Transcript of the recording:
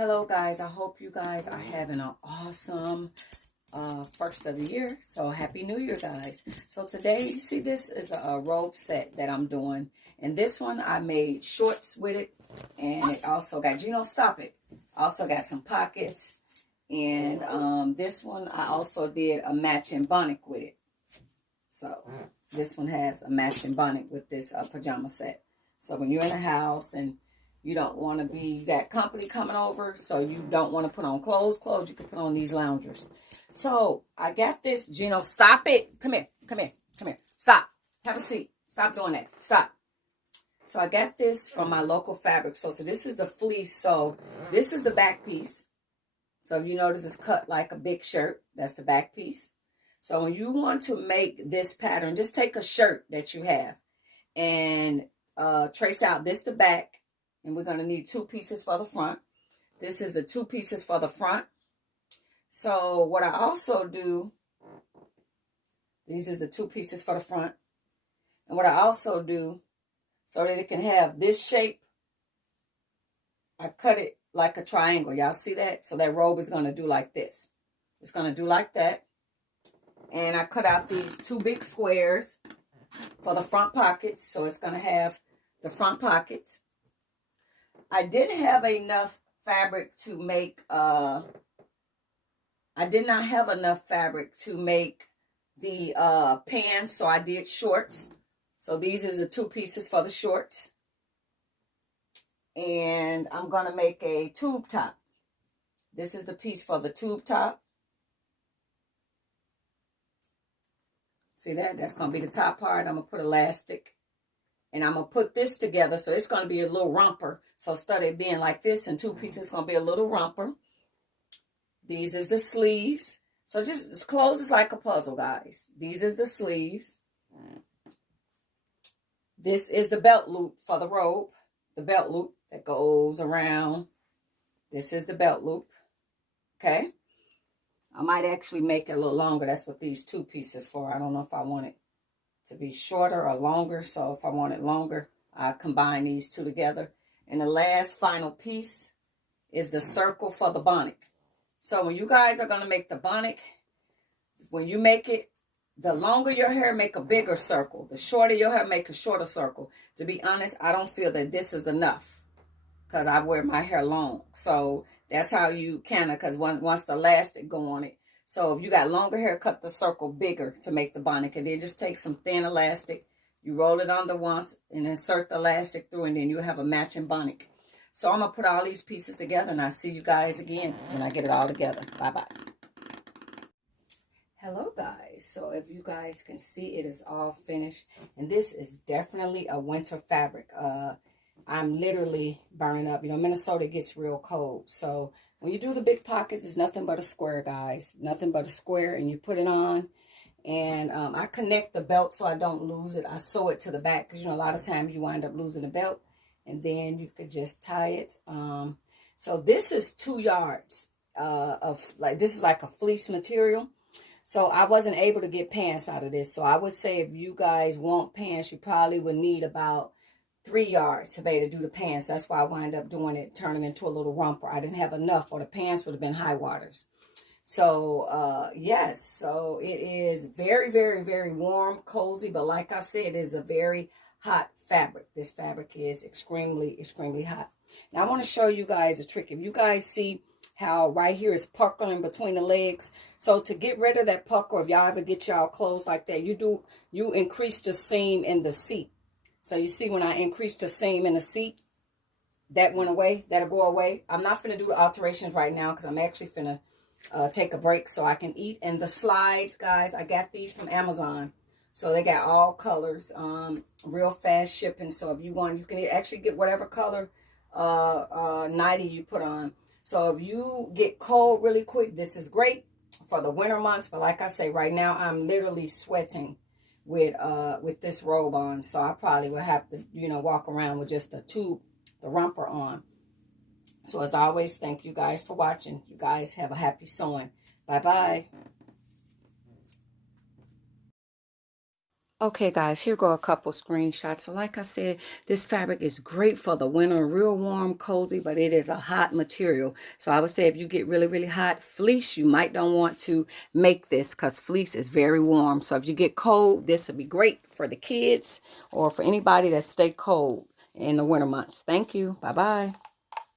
Hello guys, I hope you guys are having an awesome first of the year. So happy new year guys. So today you see this is a robe set that I'm doing, and this one I made shorts with it, and it also got, stop it, also got some pockets. And this one I also did a matching bonnet with it. So this one has a matching bonnet with this pajama set. So when you're in the house and you don't want to be, you got company coming over, so you don't want to put on clothes, you can put on these loungers. So I got this, Gino, stop it. Come here, come here, come here. Stop. Have a seat. Stop doing that. Stop. So I got this from my local fabric. So this is the fleece. So this is the back piece. So if you notice, it's cut like a big shirt. That's the back piece. So when you want to make this pattern, just take a shirt that you have and trace out this the back. And we're going to need 2 pieces for the front. This is the 2 pieces for the front. So what I also do, these is the 2 pieces for the front. And what I also do, so that it can have this shape, I cut it like a triangle. Y'all see that? So that robe is going to do like this. It's going to do like that. And I cut out these 2 big squares for the front pockets. So it's going to have the front pockets. I didn't have enough fabric to make, I did not have enough fabric to make the pants, so I did shorts. So these are the 2 pieces for the shorts. And I'm going to make a tube top. This is the piece for the tube top. See that? That's going to be the top part. I'm going to put elastic. And I'm going to put this together, so it's going to be a little romper. So instead of it being like this in 2 pieces, it's going to be a little romper. These is the sleeves. So just this clothes is like a puzzle, guys. These is the sleeves. This is the belt loop for the robe. The belt loop that goes around. This is the belt loop. Okay. I might actually make it a little longer. That's what these 2 pieces for. I don't know if I want it to be shorter or longer. So if I want it longer, I combine these 2 together. And the last final piece is the circle for the bonnet. So when you guys are going to make the bonnet, when you make it, the longer your hair, make a bigger circle. The shorter your hair, make a shorter circle. To be honest, I don't feel that this is enough because I wear my hair long. So that's how you kind of, because once the elastic go on it. So if you got longer hair, cut the circle bigger to make the bonnet. And then just take some thin elastic. You roll it under once and insert the elastic through, and then you have a matching bonnet. So I'm going to put all these pieces together, and I'll see you guys again when I get it all together. Bye-bye. Hello, guys. So if you guys can see, it is all finished. And this is definitely a winter fabric. I'm literally burning up. You know, Minnesota gets real cold. So when you do the big pockets, it's nothing but a square, guys. Nothing but a square, and you put it on. And I connect the belt so I don't lose it. I sew it to the back because, you know, a lot of times you wind up losing the belt. And then you could just tie it. So this is 2 yards of, like, this is like a fleece material. So I wasn't able to get pants out of this. So I would say if you guys want pants, you probably would need about 3 yards to be able to do the pants. That's why I wind up doing it, turning into a little romper. I didn't have enough, or the pants would have been high waters. So, yes, so it is very, very, very warm, cozy. But like I said, it is a very hot fabric. This fabric is extremely, extremely hot. Now, I want to show you guys a trick. If you guys see how right here is puckering between the legs. So to get rid of that pucker, if y'all ever get y'all clothes like that, you increase the seam in the seat. So you see when I increase the seam in the seat, that went away. That'll go away. I'm not going to do alterations right now because I'm actually going to take a break so I can eat. And the slides, guys, I got these from Amazon. So they got all colors, real fast shipping. So if you want, you can actually get whatever color nightie you put on. So if you get cold really quick, this is great for the winter months. But like I say, right now I'm literally sweating with this robe on. So I probably will have to, you know, walk around with just the romper on. So as always, thank you guys for watching. You guys have a happy sewing. Bye-bye. Okay, guys, here go a couple screenshots. So like I said, this fabric is great for the winter, real warm, cozy, but it is a hot material. So I would say if you get really, really hot, fleece, you might don't want to make this because fleece is very warm. So if you get cold, this would be great for the kids or for anybody that stay cold in the winter months. Thank you. Bye-bye.